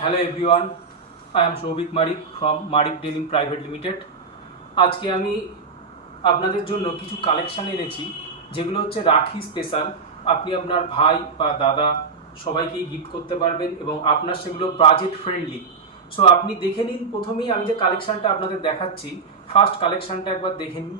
Hello everyone, I am Shobik Marik from Marik Denim Private Limited. আজকে আমি আপনাদের জন্য কিছু কালেকশন এনেছি যেগুলো হচ্ছে রাখি স্পেশাল। আপনি আপনার ভাই বা দাদা সবাইকেই গিফট করতে পারবেন এবং আপনার সেগুলো বাজেট ফ্রেন্ডলি। সো আপনি দেখে নিন। প্রথমেই আমি যে কালেকশনটা আপনাদের দেখাচ্ছি, ফার্স্ট কালেকশনটা একবার দেখে নিন।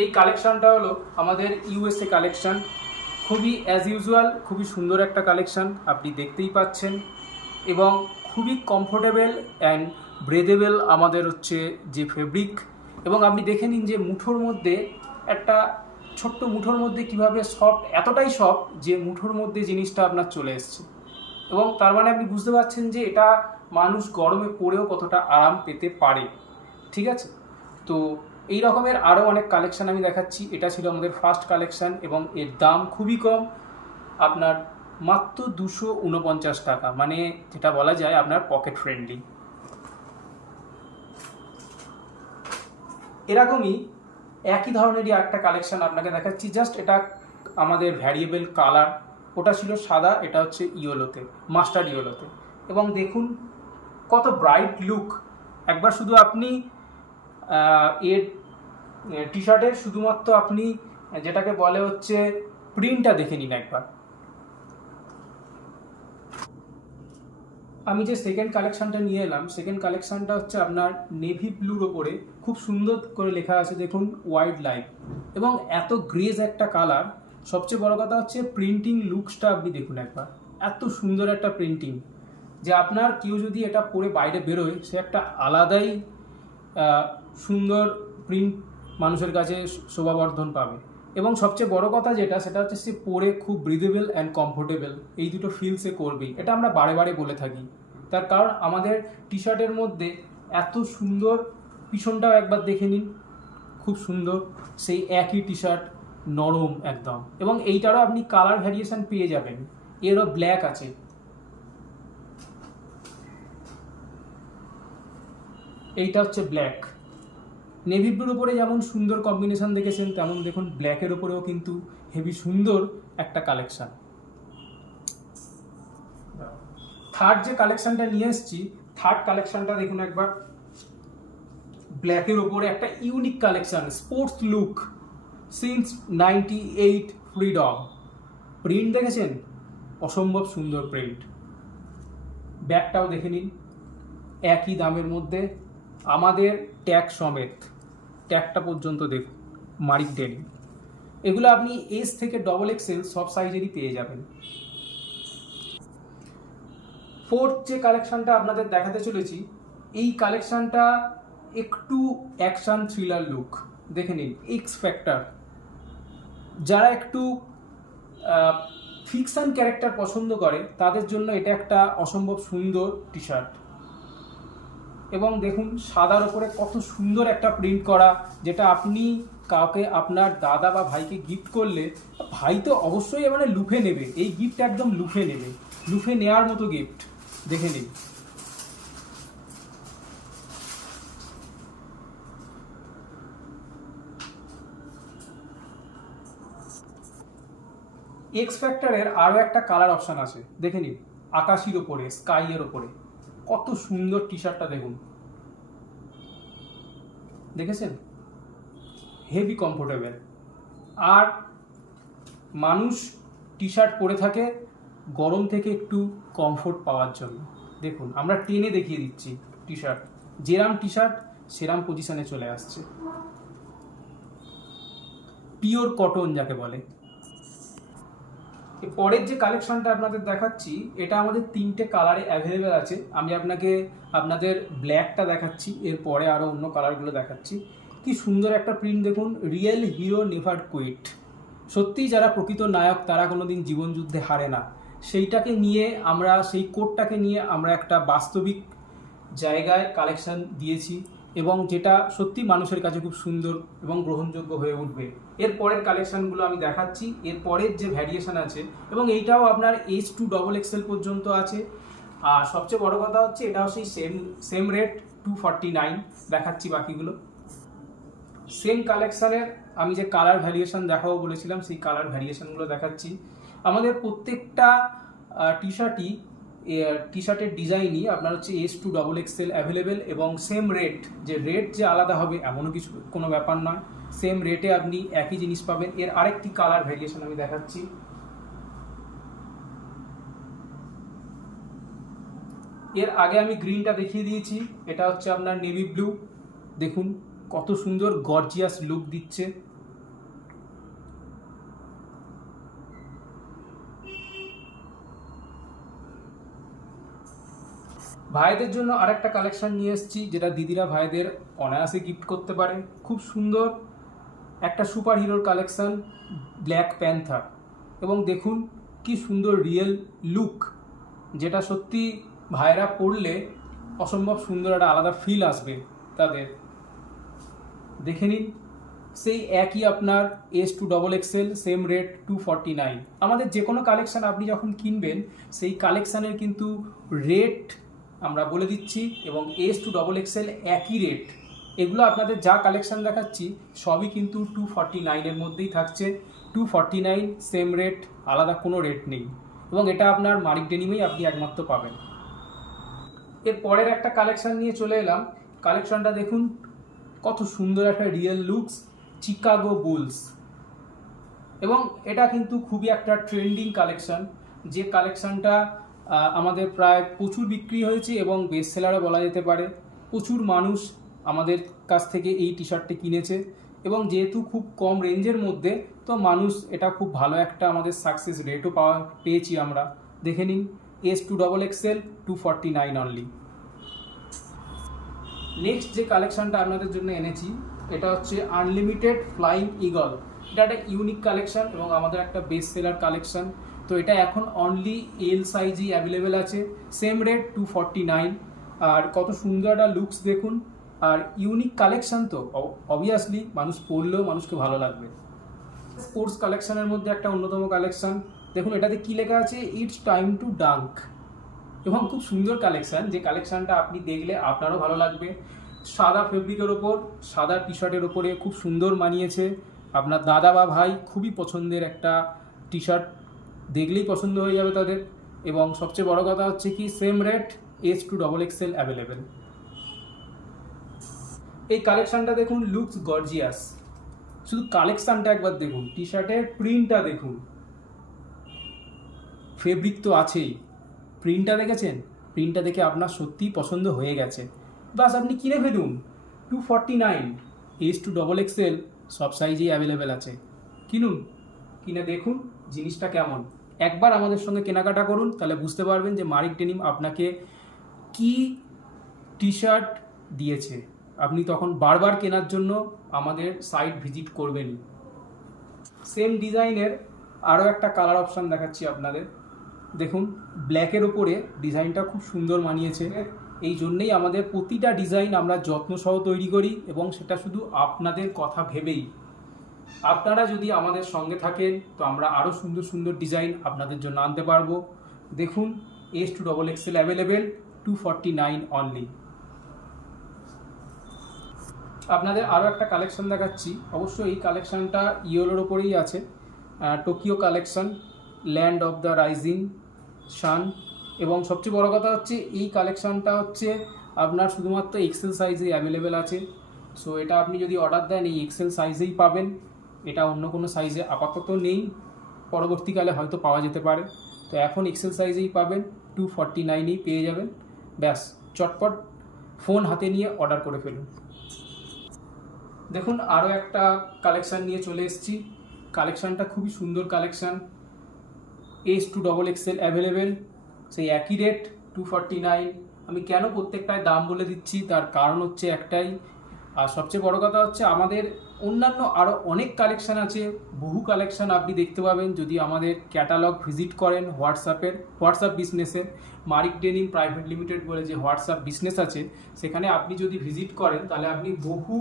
এই কালেকশনটা হলো আমাদের ইউএসএ কালেকশন। খুবই অ্যাজ ইউজুয়াল খুবই সুন্দর একটা কালেকশন, আপনি দেখতেই পাচ্ছেন, এবং খুবই কমফোর্টেবল অ্যান্ড ব্রেদেবল আমাদের হচ্ছে যে ফেব্রিক। এবং আপনি দেখে নিন যে মুঠোর মধ্যে একটা ছোট্ট মুঠোর মধ্যে কিভাবে সফট, এতটাই সফট যে মুঠোর মধ্যে জিনিসটা আপনার চলে এসছে। এবং তার মানে আপনি বুঝতে পারছেন যে এটা মানুষ গরমে পড়েও কতটা আরাম পেতে পারে। ঠিক আছে, তো এই রকমের আরও অনেক কালেকশান আমি দেখাচ্ছি। এটা ছিল আমাদের ফার্স্ট কালেকশান এবং এর দাম খুবই কম, আপনার মাত্র 249 টাকা, মানে যেটা বলা যায় আপনার পকেট ফ্রেন্ডলি। এরকমই একই ধরনেরই একটা কালেকশান আপনাকে দেখাচ্ছি, জাস্ট এটা আমাদের ভ্যারিয়েবল কালার। ওটা ছিল সাদা, এটা হচ্ছে ইয়েলোতে, মাস্টার্ড ইয়েলোতে। এবং দেখুন কত ব্রাইট লুক। একবার শুধু আপনি এর টি শার্টের শুধুমাত্র আপনি যেটাকে বলে হচ্ছে প্রিন্টটা দেখে নিন একবার। আমি যে সেকেন্ড কালেকশনটা নিয়ে এলাম, সেকেন্ড কালেকশনটা হচ্ছে আপনার নেভি ব্লুর ওপরে খুব সুন্দর করে লেখা আছে, দেখুন ওয়াইল্ড লাইফ, এবং এত গ্রেজ একটা কালার। সবচেয়ে বড় কথা হচ্ছে প্রিন্টিং লুকসটা আপনি দেখুন একবার, এত সুন্দর একটা প্রিন্টিং যে আপনার কেউ যদি এটা পরে বাইরে বেরোয় সে একটা আলাদাই সুন্দর প্রিন্ট মানুষের কাছে শোভাবর্ধন পাবে। এবং সবচেয়ে বড় কথা যেটা, সেটা হচ্ছে সে পরে খুব ব্রিদেবল অ্যান্ড কমফোর্টেবল, এই দুটো ফিল সে করবেই। এটা আমরা বারে বারে বলে থাকি, তার কারণ আমাদের টি শার্টের মধ্যে এত সুন্দর, পিছনটাও একবার দেখে নিন, খুব সুন্দর সেই একই টি শার্ট, নরম একদম। এবং এইটারও আপনি কালার ভ্যারিয়েশন পেয়ে যাবেন, এরও ব্ল্যাক আছে, এইটা হচ্ছে ব্ল্যাক। নেভি ব্লুর উপরে যেমন সুন্দর কম্বিনেশন দেখেছেন, তেমন দেখুন ব্ল্যাকের উপরেও কিন্তু হেভি সুন্দর একটা কালেকশন। থার্ড যে কালেকশনটা নিয়ে এসেছি, থার্ড কালেকশনটা দেখুন একবার, ব্ল্যাকের উপরে একটা unique collection, sports look since 98 freedom. Print দেখেছেন, অসম্ভব সুন্দর প্রিন্ট। ব্যাগটাও দেখে নিন, একই দামের মধ্যে, আমাদের ট্যাগ সমেত, ট্যাগটা পর্যন্ত দেখুন, মারিক ডেনিম। এগুলো আপনি এস থেকে XXL সব সাইজেরই পেয়ে যাবেন। ফোর্থ যে কালেকশনটা আপনাদের দেখাতে চলেছি, এই কালেকশনটা একটু অ্যাকশন থ্রিলার লুক। দেখে নিন, এক্স ফ্যাক্টর, যারা একটু ফিকশন ক্যারেক্টার পছন্দ করে তাদের জন্য এটা একটা অসম্ভব সুন্দর টি শার্ট। এবং দেখুন সাদার ওপরে কত সুন্দর একটা প্রিন্ট করা, যেটা আপনি কাউকে, আপনার দাদা বা ভাইকে গিফট করলে, ভাই তো অবশ্যই মানে লুফে নেবে, এই গিফট একদম লুফে নেবে, লুফে নেওয়ার মতো গিফট। দেখে নিন, এক্স ফ্যাক্টরের আরও একটা কালার অপশান আছে, দেখে নিন, আকাশির ওপরে, স্কাইয়ের ওপরে, কত সুন্দর টি শার্টটা দেখুন, দেখেছেন, হেভি কমফোর্টেবল। আর মানুষ টি শার্ট পরে থাকে গরম থেকে একটু কমফোর্ট পাওয়ার জন্য। দেখুন আমরা টেনে দেখিয়ে দিচ্ছি, টি শার্ট যেরাম টি শার্ট সেরাম পজিশনে চলে আসছে, পিওর কটন যাকে বলে। পরের যে কালেকশনটা আপনাদের দেখাচ্ছি, এটা আমাদের 3টে কালারে অ্যাভেলেবেল আছে। আমি আপনাদের ব্ল্যাকটা দেখাচ্ছি, এরপরে আরও অন্য কালারগুলো দেখাচ্ছি। কি সুন্দর একটা প্রিন্ট দেখুন, রিয়েল হিরো নেভার কুইট। সত্যিই যারা প্রকৃত নায়ক তারা কোনোদিন জীবনযুদ্ধে হারে না, সেইটাকে নিয়ে আমরা, সেই কোডটাকে নিয়ে আমরা একটা বাস্তবিক জায়গায় কালেকশন দিয়েছি, এবং যেটা সত্যি মানুষের কাছে খুব সুন্দর এবং গ্রহণযোগ্য হয়ে উঠবে। এর পরের কালেকশানগুলো আমি দেখাচ্ছি, এর পরের যে ভ্যারিয়েশন আছে, এবং এইটাও আপনার H2 XXL পর্যন্ত আছে। আর সবচেয়ে বড় কথা হচ্ছে এটাও সেই সেম রেট 249 দেখাচ্ছি। বাকিগুলো সেম কালেকশানের আমি যে কালার ভ্যারিয়েশন দেখাবো বলেছিলাম, সেই কালার ভ্যারিয়েশনগুলো দেখাচ্ছি। আমাদের প্রত্যেকটা টি শার্টের ডিজাইনই আপনার হচ্ছে S2 XXL অ্যাভেলেবেল, এবং সেম রেট, যে রেট যে আলাদা হবে এমনও কোনো ব্যাপার নয়, সেম রেটে আপনি একই জিনিস পাবেন। এর আরেকটি কালার ভেরিয়েশন আমি দেখাচ্ছি। এর আগে আমি গ্রিনটা দেখিয়ে দিয়েছি, এটা হচ্ছে আপনার নেভি ব্লু। দেখুন কত সুন্দর গর্জিয়াস লুক দিচ্ছে। ভাইদের জন্য আরেকটা কালেকশন নিয়ে এসেছি, যেটা দিদিরা ভাইদের অনায়াসে গিফট করতে পারে। খুব সুন্দর একটা সুপার হিরোর কালেকশন, ব্ল্যাক প্যান্থার। এবং দেখুন কি সুন্দর রিয়েল লুক, যেটা সত্যি ভাইরা পরলে অসম্ভব সুন্দর একটা আলাদা ফিল আসবে তাদের। দেখে নিন, সেই একই আপনার S2 XXL, সেম রেট 249। আমাদের যে কোনো কালেকশান আপনি যখন কিনবেন সেই কালেকশানের কিন্তু রেট আমরা বলে দিচ্ছি, এবং S2 XXL একই রেট। এগুলো আপনাদের যা কালেকশান দেখাচ্ছি সবই কিন্তু 249-এর মধ্যেই থাকছে। 249 সেম রেট, আলাদা কোনো রেট নেই, এবং এটা আপনার মারিক ডেনিমেই আপনি একমাত্র পাবেন। এর পরের একটা কালেকশান নিয়ে চলে এলাম। কালেকশানটা দেখুন কত সুন্দর একটা রিয়েল লুকস, চিকাগো বুলস। এবং এটা কিন্তু খুবই একটা ট্রেন্ডিং কালেকশান, যে কালেকশানটা আমাদের প্রায় প্রচুর বিক্রি হয়েছে এবং বেস্ট সেলারও বলা যেতে পারে। প্রচুর মানুষ আমাদের কাছ থেকে এই টি শার্টটি কিনেছে, এবং যেহেতু খুব কম রেঞ্জের মধ্যে, তো মানুষ এটা খুব ভালো একটা আমাদের সাকসেস রেটও পেয়েছি আমরা। দেখে নিন, S2 XXL 249 অনলি। নেক্সট যে কালেকশানটা আপনাদের জন্য এনেছি, এটা হচ্ছে আনলিমিটেড ফ্লাইং ইগল। এটা একটা ইউনিক কালেকশান এবং আমাদের একটা বেস্ট সেলার কালেকশান। তো এটা এখন অনলি এল সাইজই অ্যাভেলেবেল আছে, সেম রেট 249। আর কত সুন্দর একটা লুকস দেখুন, আর ইউনিক কালেকশান, তো অবভিয়াসলি মানুষ পরলেও মানুষকে ভালো লাগবে। স্পোর্টস কালেকশানের মধ্যে একটা অন্যতম কালেকশান। দেখুন এটাতে কী লেখা আছে, ইটস টাইম টু ডাঙ্ক। এবং খুব সুন্দর কালেকশান, যে কালেকশানটা আপনি দেখলে আপনারও ভালো লাগবে। সাদা ফেব্রিকের ওপর সাদা টি শার্টের ওপরে খুব সুন্দর মানিয়েছে। আপনার দাদা বা ভাই খুবই পছন্দের একটা টি শার্ট, দেখলেই পছন্দ হয়ে যাবে তাদের। এবং সবচেয়ে বড় কথা হচ্ছে কি, same rate S2 XXL available. এই কালেকশানটা দেখুন, লুকস গর্জিয়াস। শুধু কালেকশানটা একবার দেখুন, টি শার্টের প্রিন্টটা দেখুন, ফেব্রিক তো আছেই, প্রিন্টটা দেখেছেন, প্রিন্টটা দেখে আপনার সত্যিই পছন্দ হয়ে গেছে, বাস আপনি কিনে ফেলুন। 249, S2 XXL সব সাইজেই অ্যাভেলেবেল আছে। কিনুন, কিনে দেখুন জিনিসটা কেমন। একবার আমাদের সঙ্গে কেনাকাটা করুন, তাহলে বুঝতে পারবেন যে মারিক ডেনিম আপনাকে কি টি শার্ট দিয়েছে। আপনি তখন বারবার কেনার জন্য আমাদের সাইট ভিজিট করবেনই। সেম ডিজাইনের আরও একটা কালার অপশান দেখাচ্ছি আপনাদের। দেখুন ব্ল্যাকের ওপরে ডিজাইনটা খুব সুন্দর মানিয়েছে। এই জন্যেই আমাদের প্রতিটা ডিজাইন আমরা যত্নসহ তৈরি করি, এবং সেটা শুধু আপনাদের কথা ভেবেই। আপনারা যদি আমাদের সঙ্গে থাকেন তো আমরা আরও সুন্দর সুন্দর ডিজাইন আপনাদের জন্য আনতে পারবো। দেখুন S2 XXL অ্যাভেলেবেল, 249 অনলি। আপনাদের আরও একটা কালেকশন দেখাচ্ছি। অবশ্যই এই কালেকশানটা ইয়েলোর ওপরেই আছে, Tokyo collection, land of the rising sun. এবং সবচেয়ে বড় কথা হচ্ছে এই কালেকশানটা হচ্ছে আপনার শুধুমাত্র XL সাইজেই অ্যাভেলেবেল আছে। সো এটা আপনি যদি অর্ডার দেন এই XL সাইজেই পাবেন, এটা অন্য কোনো সাইজে আপাতত নেই, পরবর্তীকালে হয়তো পাওয়া যেতে পারে। তো এখন XL সাইজেই পাবেন, 249-এই পেয়ে যাবেন। ব্যাস চটপট ফোন হাতে নিয়ে অর্ডার করে ফেলুন। দেখুন আরও একটা কালেকশান নিয়ে চলে এসেছি। কালেকশানটা খুবই সুন্দর কালেকশান, S2 XXL অ্যাভেলেবেল, সেই একই রেট 249। আমি কেন প্রত্যেকটায় দাম বলে দিচ্ছি, তার কারণ হচ্ছে একটাই। আর সবচেয়ে বড় কথা হচ্ছে আমাদের অন্যান্য আরও অনেক কালেকশান আছে, বহু কালেকশান আপনি দেখতে পাবেন যদি আমাদের ক্যাটালগ ভিজিট করেন। হোয়াটসঅ্যাপ বিজনেসের মারিক ডেনিম প্রাইভেট লিমিটেড বলে যে হোয়াটসঅ্যাপ বিজনেস আছে, সেখানে আপনি যদি ভিজিট করেন তাহলে আপনি বহু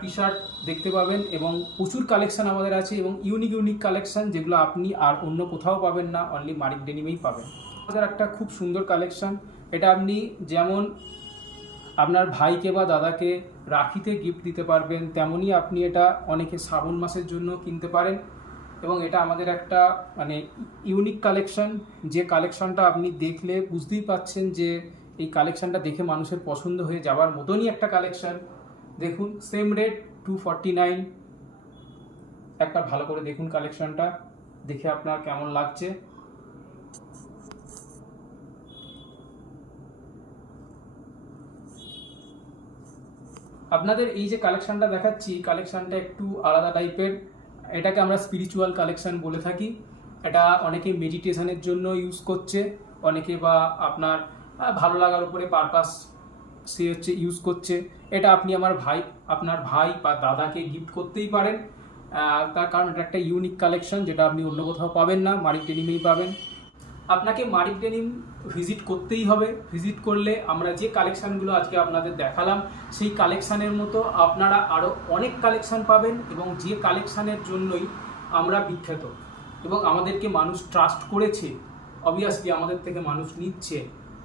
টি শার্ট দেখতে পাবেন, এবং প্রচুর কালেকশান আমাদের আছে, এবং ইউনিক কালেকশান যেগুলো আপনি আর অন্য কোথাও পাবেন না, অনলি মারিক ডেনিমেই পাবেন। আমাদের একটা খুব সুন্দর কালেকশান, এটা আপনি যেমন আপনার ভাইকে বা দাদাকে রাখিতে গিফট দিতে পারবেন, তেমনই আপনি এটা অনেকে শ্রাবণ মাসের জন্য কিনতে পারেন। এবং এটা আমাদের একটা মানে ইউনিক কালেকশন, যে কালেকশনটা আপনি দেখলে বুঝতেই পাচ্ছেন যে এই কালেকশনটা দেখে মানুষের পছন্দ হয়ে যাওয়ার মতনই একটা কালেকশন। দেখুন সেম রেট 249। একবার ভালো করে দেখুন কালেকশনটা, দেখে আপনার কেমন লাগছে। আপনাদের এই যে কালেকশনটা দেখাচ্ছি, কালেকশনটা একটু আলাদা টাইপের। এটাকে আমরা স্পিরিচুয়াল কালেকশন বলে থাকি। এটা অনেকে মেডিটেশনের জন্য ইউজ করছে, অনেকে বা আপনার ভালো লাগার উপরে পারপাস সে হচ্ছে ইউজ করছে। এটা আপনি আপনার ভাই বা দাদাকে গিফট করতেই পারেন। তার কারণ এটা একটা ইউনিক কালেকশন, যেটা আপনি অন্য কোথাও পাবেন না, মারিক ডেনিমেই পাবেন। আপনাকে মারিক ডেনিম ভিজিট করতেই হবে। ভিজিট করলে আমরা যে কালেকশানগুলো আজকে আপনাদের দেখালাম, সেই কালেকশানের মতো আপনারা আরও অনেক কালেকশান পাবেন, এবং যে কালেকশানের জন্যই আমরা বিখ্যাত এবং আমাদেরকে মানুষ ট্রাস্ট করেছে, অবভিয়াসলি আমাদের থেকে মানুষ নিচ্ছে।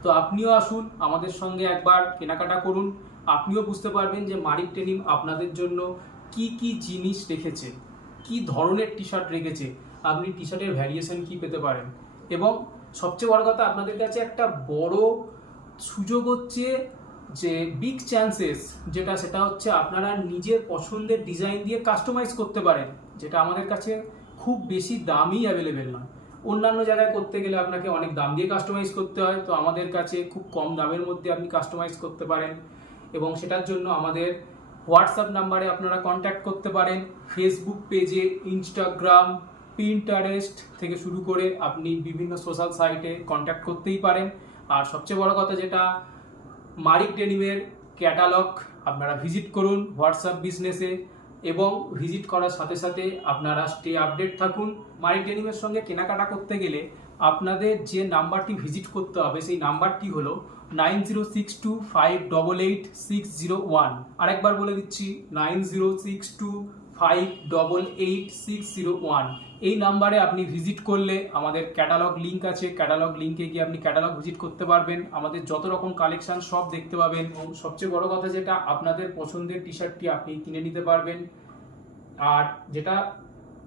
তো আপনিও আসুন, আমাদের সঙ্গে একবার কেনাকাটা করুন। আপনিও বুঝতে পারবেন যে মারিক ডেনিম আপনাদের জন্য কি কি জিনিস রেখেছে, কি ধরনের টি শার্ট রেখেছে, আপনি টি শার্টের ভ্যারিয়েশন কি পেতে পারেন। এবং সবচেয়ে বড় কথা, আপনাদের কাছে একটা বড় সুযোগ হচ্ছে যে বিগ চান্সেস, সেটা হচ্ছে আপনারা নিজের পছন্দের ডিজাইন দিয়ে কাস্টমাইজ করতে পারেন, যেটা আমাদের কাছে খুব বেশি দামই অ্যাভেলেবেল নয়। অন্যান্য জায়গায় করতে গেলে আপনাকে অনেক দাম দিয়ে কাস্টমাইজ করতে হয়, তো আমাদের কাছে খুব কম দামের মধ্যে আপনি কাস্টমাইজ করতে পারেন। এবং সেটার জন্য আমাদের হোয়াটসঅ্যাপ নাম্বারে আপনারা কন্ট্যাক্ট করতে পারেন, ফেসবুক পেজে, ইনস্টাগ্রাম, পিন্টারেস্ট থেকে শুরু করে আপনি বিভিন্ন সোশ্যাল সাইটে কন্ট্যাক্ট করতেই পারেন। আর সবচেয়ে বড় কথা যেটা, মারিক ডেনিমের ক্যাটালগ আপনারা ভিজিট করুন হোয়াটসঅ্যাপ বিজনেসে, এবং ভিজিট করার সাথে সাথে আপনারা স্টে আপডেট থাকুন। মারিক ডেনিমের সঙ্গে কেনাকাটা করতে গেলে আপনাদের যে নাম্বারটি ভিজিট করতে হবে, সেই নাম্বারটি হলো 9062588601। আরেকবার বলে দিচ্ছি, 9062588601। এই নাম্বারে আপনি ভিজিট করলে আমাদের ক্যাটালগ লিঙ্ক আছে, ক্যাটালগ লিঙ্কে গিয়ে আপনি ক্যাটালগ ভিজিট করতে পারবেন, আমাদের যত রকম কালেকশন সব দেখতে পাবেন। এবং সবচেয়ে বড় কথা যেটা, আপনাদের পছন্দের টি শার্টটি আপনি কিনে নিতে পারবেন। আর যেটা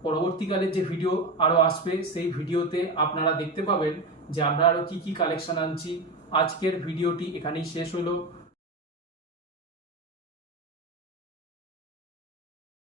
পরবর্তীকালে যে ভিডিও আরও আসবে, সেই ভিডিওতে আপনারা দেখতে পাবেন যে আমরা আরও কী কী কালেকশন আনছি। আজকের ভিডিওটি এখানেই শেষ হলো।